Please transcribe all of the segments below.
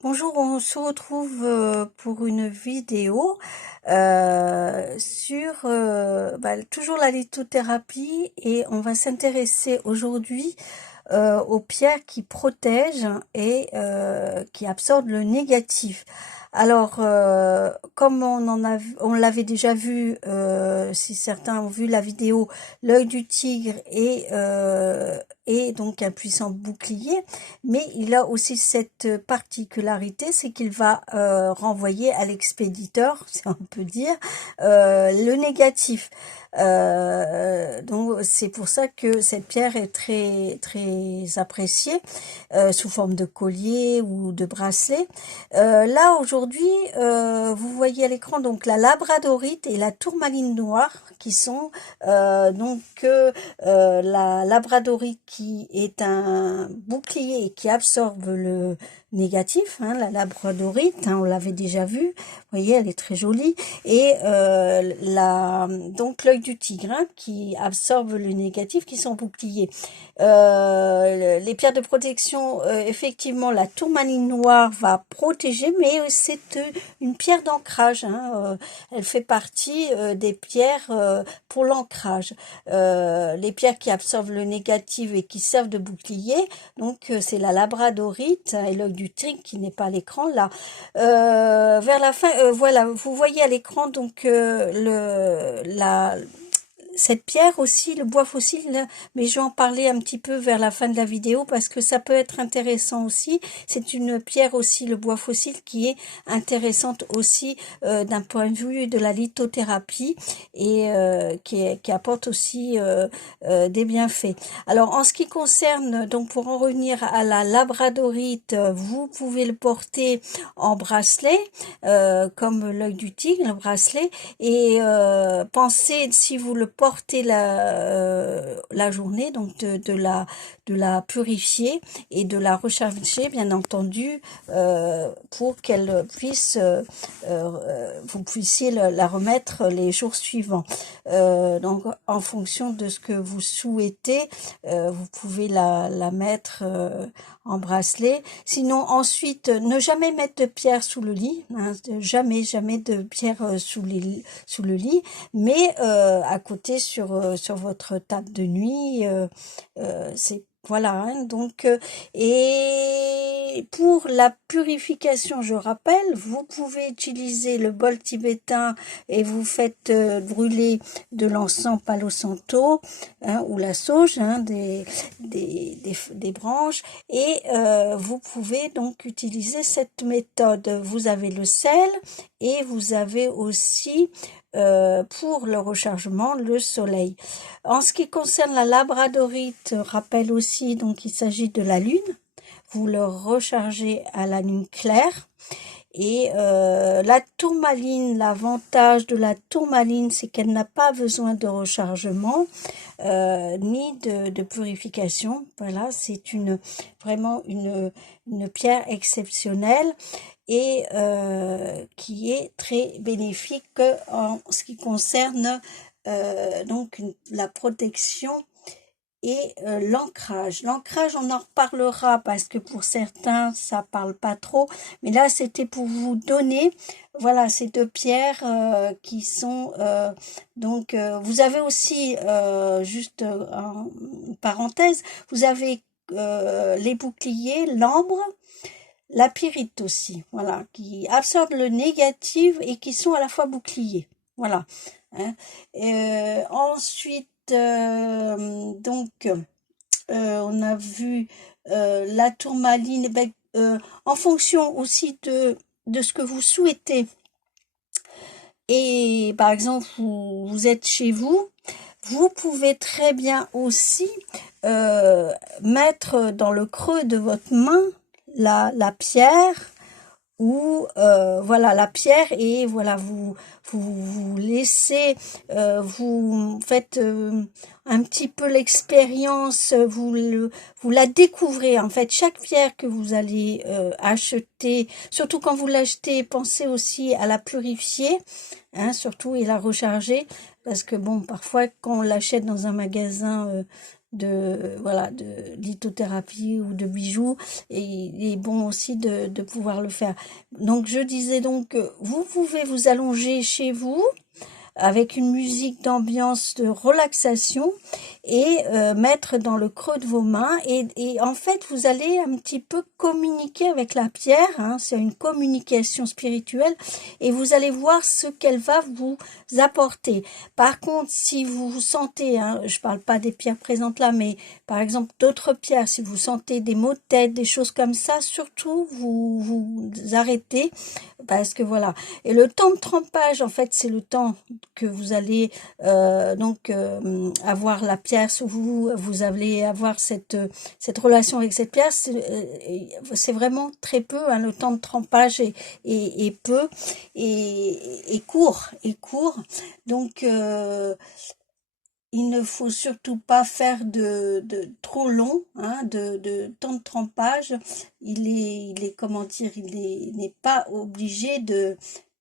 Bonjour, on se retrouve pour une vidéo sur toujours la lithothérapie et on va s'intéresser aujourd'hui aux pierres qui protègent et qui absorbent le négatif. Alors, comme on l'avait déjà vu, si certains ont vu la vidéo, l'œil du tigre est donc un puissant bouclier, mais il a aussi cette particularité, c'est qu'il va renvoyer à l'expéditeur, si on peut dire, le négatif. Donc c'est pour ça que cette pierre est très très appréciée sous forme de collier ou de bracelet. Là aujourd'hui, vous voyez à l'écran donc la labradorite et la tourmaline noire qui sont la labradorite qui est un bouclier et qui absorbe le négatif, hein, la labradorite, hein, on l'avait déjà vu, vous voyez, elle est très jolie, et donc l'œil du tigre, hein, qui absorbe le négatif, qui sont boucliers. Les pierres de protection, effectivement, la tourmaline noire va protéger, mais c'est une pierre d'ancrage, hein, elle fait partie des pierres pour l'ancrage. Les pierres qui absorbent le négatif et qui servent de bouclier, donc c'est la labradorite et l'œil du tigre qui n'est pas à l'écran là. Vers la fin, voilà, vous voyez à l'écran donc cette pierre aussi, le bois fossile, mais je vais en parler un petit peu vers la fin de la vidéo parce que ça peut être intéressant aussi. C'est une pierre aussi, le bois fossile, qui est intéressante aussi d'un point de vue de la lithothérapie et qui apporte aussi des bienfaits. Alors en ce qui concerne, donc pour en revenir à la labradorite, vous pouvez le porter en bracelet, comme l'œil du tigre, le bracelet, et pensez, si vous le portez la journée, donc de la purifier et de la recharger, bien entendu, pour qu'elle puisse, vous puissiez la remettre les jours suivants. Donc, en fonction de ce que vous souhaitez, vous pouvez la mettre en bracelet. Sinon, ensuite, ne jamais mettre de pierre sous le lit, hein, jamais de pierre sous le lit, mais à côté sur votre table de nuit, c'est voilà, hein, donc et pour la purification, je rappelle, vous pouvez utiliser le bol tibétain et vous faites brûler de l'encens Palo Santo, hein, ou la sauge, hein, des branches, et vous pouvez donc utiliser cette méthode. Vous avez le sel et vous avez aussi pour le rechargement, le soleil. En ce qui concerne la labradorite, rappelle aussi, donc il s'agit de la lune. Vous le rechargez à la lune claire. Et la tourmaline, l'avantage de la tourmaline, c'est qu'elle n'a pas besoin de rechargement ni de purification. Voilà, c'est vraiment une pierre exceptionnelle et qui est très bénéfique en ce qui concerne donc la protection et l'ancrage. L'ancrage, on en reparlera parce que pour certains, ça parle pas trop. Mais là, c'était pour vous donner, voilà, ces deux pierres qui sont... vous avez aussi, juste en parenthèse, vous avez les boucliers, l'ambre, la pyrite aussi, voilà, qui absorbent le négatif et qui sont à la fois boucliers. Voilà. Hein. Ensuite, on a vu la tourmaline, en fonction aussi de ce que vous souhaitez. Et par exemple, vous êtes chez vous, vous pouvez très bien aussi mettre dans le creux de votre main la pierre ou voilà la pierre et voilà vous laissez vous faites un petit peu l'expérience, vous la découvrez en fait. Chaque pierre que vous allez acheter, surtout quand vous l'achetez, pensez aussi à la purifier, hein, surtout, et la recharger, parce que bon, parfois quand on l'achète dans un magasin voilà, de lithothérapie ou de bijoux, et il est bon aussi de pouvoir le faire. Donc je disais donc, vous pouvez vous allonger chez vous avec une musique d'ambiance de relaxation et mettre dans le creux de vos mains et en fait vous allez un petit peu communiquer avec la pierre, hein, c'est une communication spirituelle et vous allez voir ce qu'elle va vous apporter. Par contre, si vous vous sentez, hein, je parle pas des pierres présentes là, mais par exemple d'autres pierres, si vous sentez des maux de tête, des choses comme ça, surtout vous arrêtez parce que voilà. Et le temps de trempage, en fait, c'est le temps que vous allez avoir la pièce, vous allez avoir cette relation avec cette pièce. C'est vraiment très peu, hein, le temps de trempage est peu et court. Donc il ne faut surtout pas faire de trop long, hein, de temps de trempage. Il est comment dire, n'est pas obligé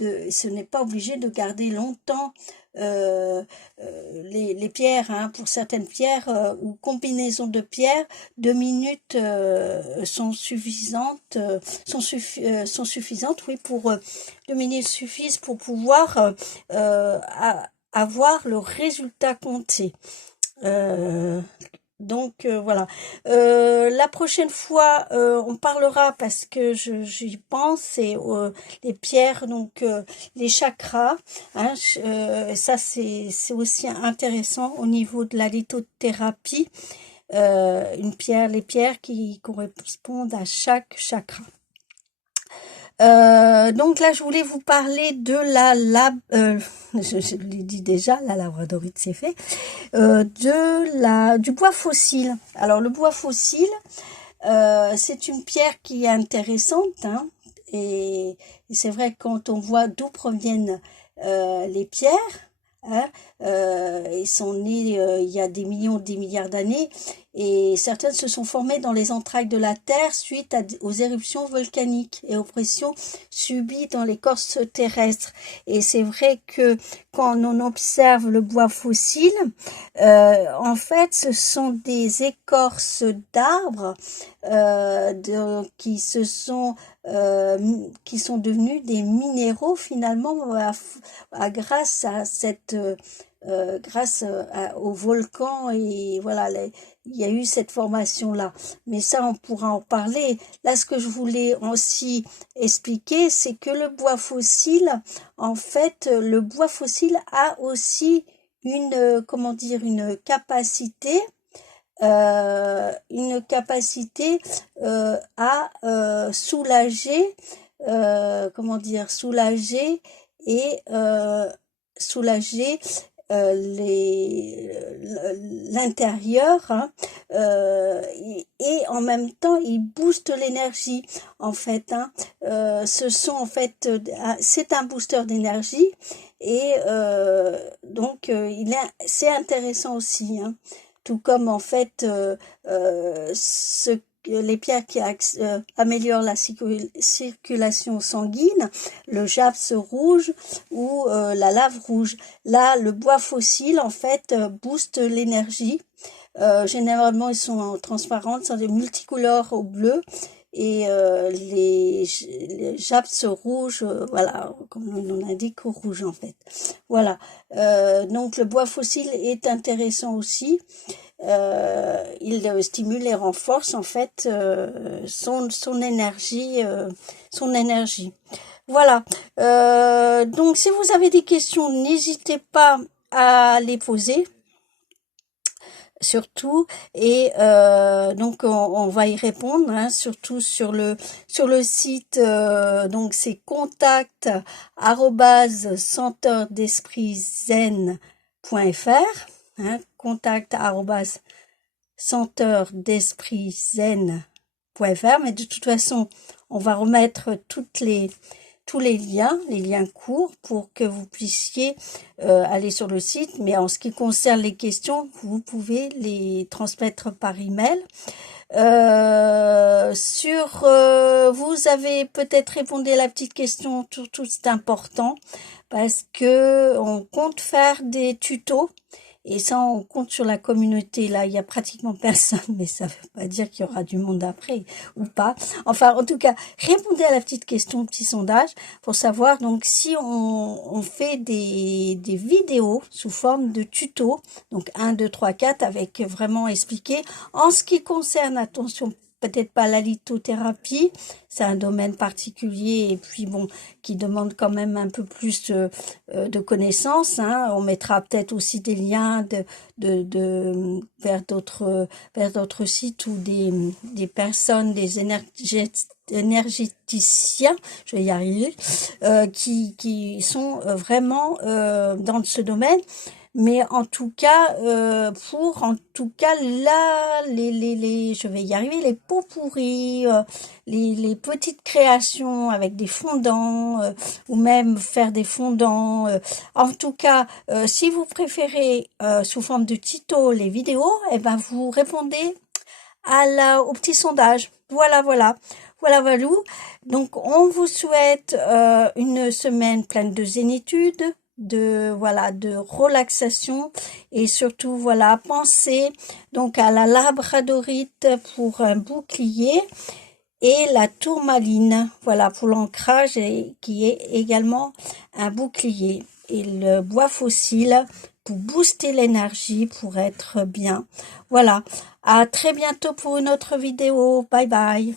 ce n'est pas obligé de garder longtemps les pierres, hein. Pour certaines pierres ou combinaisons de pierres, 2 minutes sont suffisantes, sont suffisantes, oui, 2 minutes suffisent pour pouvoir avoir le résultat compté. Voilà. La prochaine fois, on parlera parce que j'y pense, c'est les pierres, donc les chakras. Hein, ça, c'est aussi intéressant au niveau de la lithothérapie. Les pierres qui correspondent à chaque chakra. Donc là, je voulais vous parler de je l'ai dit déjà, la labradorite c'est fait, du bois fossile. Alors le bois fossile, c'est une pierre qui est intéressante, hein, et c'est vrai que quand on voit d'où proviennent les pierres, hein, ils sont nés il y a des millions, des milliards d'années, et certaines se sont formées dans les entrailles de la Terre suite aux éruptions volcaniques et aux pressions subies dans l'écorce terrestre. Et c'est vrai que quand on observe le bois fossile, en fait, ce sont des écorces d'arbres qui sont devenus des minéraux finalement grâce à au volcan, et voilà, il y a eu cette formation-là. Mais ça, on pourra en parler. Là, ce que je voulais aussi expliquer, c'est que le bois fossile, en fait, le bois fossile a aussi comment dire, une capacité à soulager, soulager et soulager l'intérieur, hein, et en même temps il booste l'énergie en fait, hein. C'est un booster d'énergie et c'est intéressant aussi, hein. Tout comme en fait les pierres qui améliorent la circulation sanguine, le jaspis rouge ou la lave rouge. Là, le bois fossile, en fait, booste l'énergie. Généralement, ils sont transparents, ils sont des multicolores au bleu. Et les jaspis rouges, voilà, comme le nom l'indique, au rouge en fait. Voilà. Donc le bois fossile est intéressant aussi. Il stimule et renforce en fait son énergie, Voilà. Donc si vous avez des questions, n'hésitez pas à les poser. Surtout, et donc on va y répondre, hein, surtout sur le site, donc c'est contact@senteurdespritzen.fr, hein, contact@senteurdespritzen.fr, mais de toute façon on va remettre tous les liens courts pour que vous puissiez aller sur le site. Mais en ce qui concerne les questions, vous pouvez les transmettre par email. Vous avez peut-être répondu à la petite question, surtout c'est important parce que on compte faire des tutos Et ça, on compte sur la communauté. Là, il y a pratiquement personne, mais ça veut pas dire qu'il y aura du monde après ou pas. Enfin, en tout cas, répondez à la petite question, petit sondage, pour savoir donc si on fait des vidéos sous forme de tuto, donc 1, 2, 3, 4, avec vraiment expliqué. En ce qui concerne, attention, peut-être pas la lithothérapie, c'est un domaine particulier et puis bon, qui demande quand même un peu plus de connaissances. Hein. On mettra peut-être aussi des liens vers d'autres sites ou des personnes, des énergéticiens, je vais y arriver, qui sont vraiment dans ce domaine. Mais en tout cas, là, je vais y arriver, les pots pourris, les petites créations avec des fondants, ou même faire des fondants. En tout cas, si vous préférez sous forme de tuto les vidéos, eh ben vous répondez au petit sondage. Voilà, voilà. Voilà, Valou. Donc, on vous souhaite une semaine pleine de zénitude, de relaxation et surtout pensez donc à la labradorite pour un bouclier et la tourmaline pour l'ancrage et qui est également un bouclier et le bois fossile pour booster l'énergie pour être bien. Voilà, à très bientôt pour une autre vidéo. Bye bye.